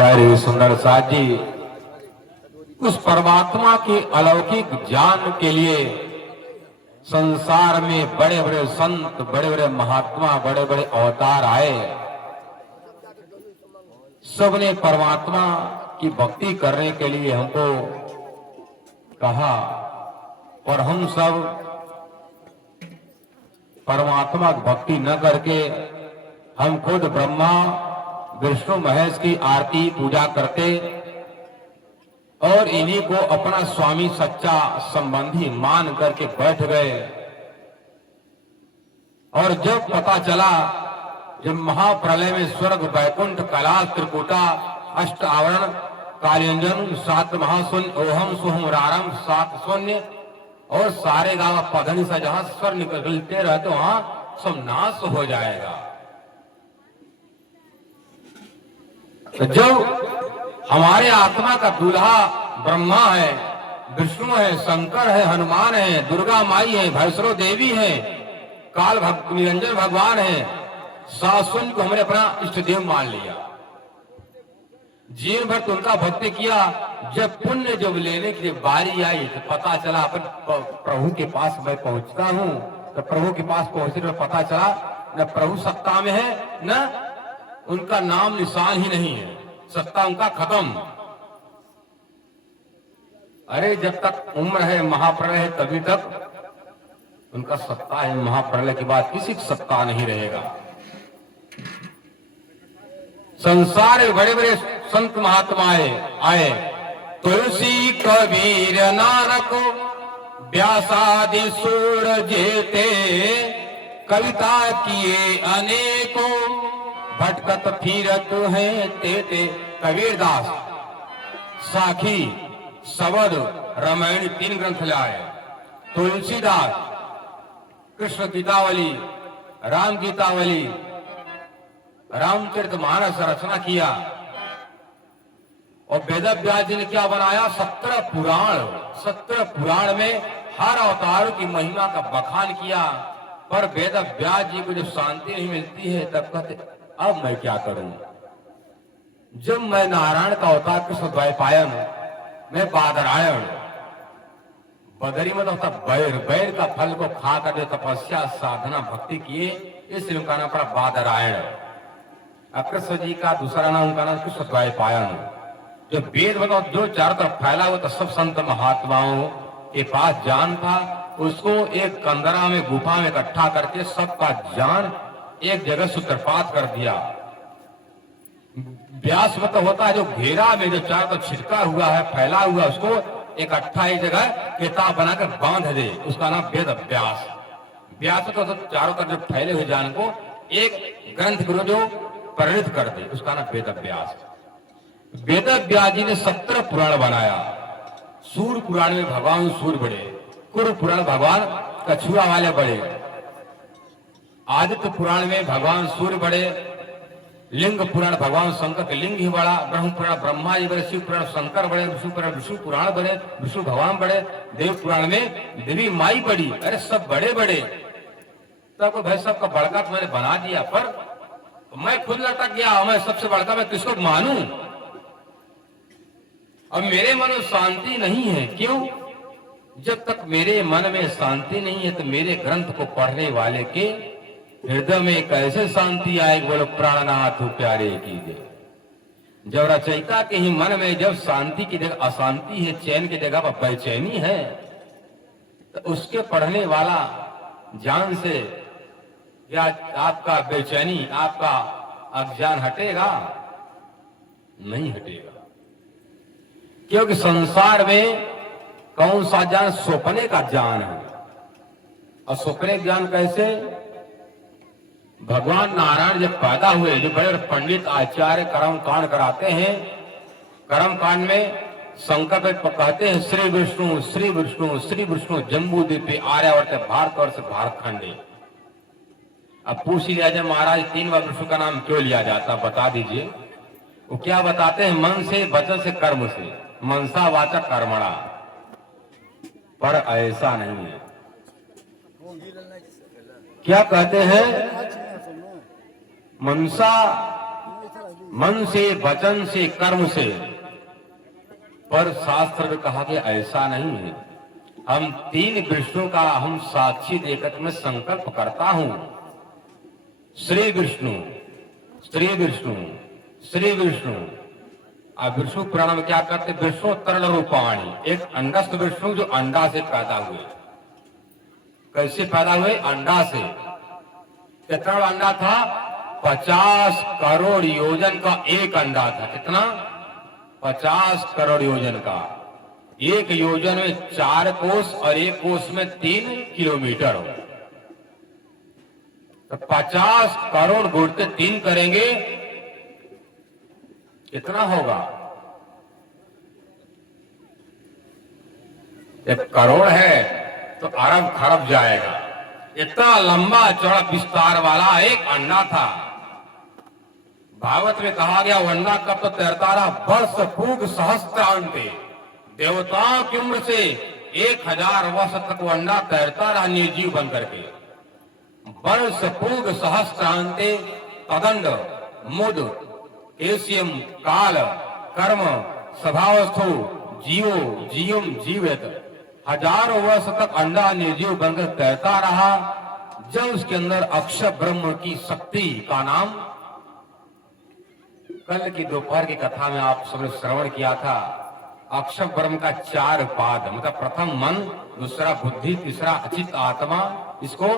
प्यारे सुंदर साथ जी, उस परमात्मा के अलौकिक ज्ञान के लिए संसार में बड़े बड़े संत, बड़े बड़े महात्मा, बड़े बड़े अवतार आए। सबने परमात्मा की भक्ति करने के लिए हमको कहा, और हम सब परमात्मा की भक्ति न करके हम खुद ब्रह्मा विष्णु महेश की आरती पूजा करते और इन्हीं को अपना स्वामी सच्चा संबंधी मान करके बैठ गए। और जब पता चला, जब महाप्रलय में स्वर्ग वैकुंठ कैलाश त्रिकुटा अष्ट आवरण कालियंजन सात महाशून्य ओहम सोहम रारम सात शून्य और सारे गावा पधनी सा जहां स्वर निकलते रहते वहां सब नाश हो जाएगा। तो जब हमारे आत्मा का दूल्हा ब्रह्मा है, विष्णु है, शंकर है, हनुमान है, दुर्गा माई है, भैसरो देवी है, काल निरंजन भगवान है, सासुन को हमने अपना इष्ट देव मान लिया, जीवन भर तो उनका भक्ति किया। जब पुण्य जब लेने की बारी आई तो पता चला अपन प्रभु के पास मैं पहुंचता हूं, तो प्रभु के पास पहुंचने में पता चला न प्रभु सत्ता में है, न उनका नाम निशान ही नहीं है, सत्ता उनका खत्म। अरे जब तक उम्र है, महाप्रलय है, तभी तक उनका सत्ता है। महाप्रलय के बाद किसी की सत्ता नहीं रहेगा। संसार में बड़े बड़े संत महात्मा आए, तुलसी कबीर नानक व्यासादि सूर जेते, कविता किए अनेकों भटकत फिरत है तेते। कबीरदास साखी सबद रामायण 3 ग्रंथ लाए। तुलसीदास कृष्ण गीतावली, राम गीतावली, रामचरितमानस रचना किया। और वेद व्यास जी ने क्या बनाया? 17 पुराण। 17 पुराण में हर अवतारों की महिमा का बखान किया। पर वेद व्यास जी को जब शांति नहीं मिलती है तब कहते अब मैं क्या करूं? जब मैं नारायण का अवतार कृष्ण द्वैपायन, मैं बादरायण, बदरी में तो होता बैर, बैर का फल को खा कर तपस्या साधना भक्ति किए, इसलिए उनका नाम पड़ा बादरायण। कृष्ण जी का दूसरा नाम, उनका नाम कृष्ण द्वैपायन। जो वेद बताओ जो चारों तरफ फैला हुआ था, सब संत महात्माओं के पास ज्ञान था, उसको एक कंदरा में गुफा में इकट्ठा करके सबका ज्ञान एक जगह सूत्रपात कर दिया। व्यास मत होता है जो घेरा में जो चारों तरफ छिटका हुआ है, फैला हुआ, उसको इकट्ठा एक जगह किताब बनाकर बांध दे, उसका नाम वेद व्यास। व्यास तो चारों तरफ जो फैले हुए ज्ञान को एक ग्रंथ गुरु जो परिणित कर दे, उसका नाम वेद व्यास। वेद व्यास जी ने 17 पुराण बनाया। सूर्य पुराण में भगवान सूर्य बड़े, कुर पुराण भगवान कछुआ वाले बड़े, आदित्य पुराण में भगवान सूर्य बड़े, लिंग पुराण भगवान शंकर के लिंग ही बड़ा, ब्रह्म पुराण ब्रह्मा जी बड़े, शिव पुराण शंकर बड़े, विष्णु पुराण विष्णु पुराण बड़े, विष्णु भगवान बड़े, देव पुराण में देवी माई बड़ी। अरे सब बड़े बड़े। तब भाई सबका बड़का तो मैंने बना दिया, पर मैं खुद लटक गया, मैं सबसे बड़का मैं किसको मानूं? अब मेरे मन में शांति नहीं है। क्यों? जब तक मेरे मन में शांति नहीं है तो मेरे ग्रंथ को पढ़ने वाले के हृदय में कैसे शांति आएगी? बोलो प्राणनाथ प्यारे की जय। जब रचयिता के ही मन में जब शांति की जगह अशांति है, चैन की जगह पर बेचैनी है, तो उसके पढ़ने वाला जान से या आपका बेचैनी, आपका अज्ञान हटेगा? नहीं हटेगा। क्योंकि संसार में कौन सा ज्ञान? सपने का ज्ञान है। और सपने ज्ञान कैसे? भगवान नारायण जब पैदा हुए, जो बड़े पंडित आचार्य कर्म कांड कराते हैं, कर्म कांड में शंकर कहते हैं श्री विष्णु श्री विष्णु श्री विष्णु जम्बू द्वीपे आर्यावर्त भारतवर्ष भारतखंडे। अब पूछ लिया जाए महाराज 3 बार विष्णु का नाम क्यों लिया जाता, बता दीजिए। वो क्या बताते हैं? मन से, वचन से, कर्म से, मनसा वाचा कर्मणा। पर ऐसा नहीं है। क्या कहते हैं? मनसा मन से, वचन से, कर्म से। पर शास्त्र में कहा कि ऐसा नहीं है। हम तीन विष्णु का हम साक्षी देकर मैं संकल्प करता हूं। श्री विष्णु, श्री विष्णु, श्री विष्णु। अब विष्णु पुराण में क्या करते? विष्णु तरल रूपाणी, एक अंडस्थ विष्णु जो अंडा से पैदा हुए। कैसे पैदा हुए? अंडा से। कितना अंडा था? 50 करोड़ योजन का एक अंडा था। कितना? 50 करोड़ योजन का। एक योजन में 4 कोस और एक कोस में 3 किलोमीटर हो, तो 50 करोड़ गुणते 3 करेंगे, कितना होगा? 1 करोड़ है तो अरब खरब जाएगा। इतना लंबा चौड़ा विस्तार वाला एक अंडा था। भागवत में कहा गया, वो अंडा कब तो तैरता रहा? वर्ष पूग सहस्त्रांते। देवताओं की उम्र से 1000 वर्ष तक वो अंडा तैरता रहा निर्जीव बन करके। वर्ष पूग सहस्त्रांते तदंड मुद एशियम काल कर्म स्वभावस्थो जीवो जीवम जीवित। 1000 वर्ष तक अंडा निर्जीव बनकर तैरता रहा। जब उसके अंदर अक्षर ब्रह्म की शक्ति का नाम, कल की दोपहर की कथा में आप सबने श्रवण किया था। अक्षर ब्रह्म का 4 पाद, मतलब प्रथम मन, दूसरा बुद्धि, तीसरा अचित आत्मा। इसको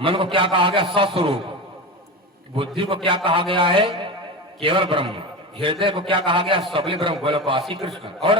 मन को क्या कहा गया? सस्वरूप। बुद्धि को क्या कहा गया है? केवल ब्रह्म। हृदय को क्या कहा गया? सबले ब्रह्म, गोलकवासी कृष्ण। और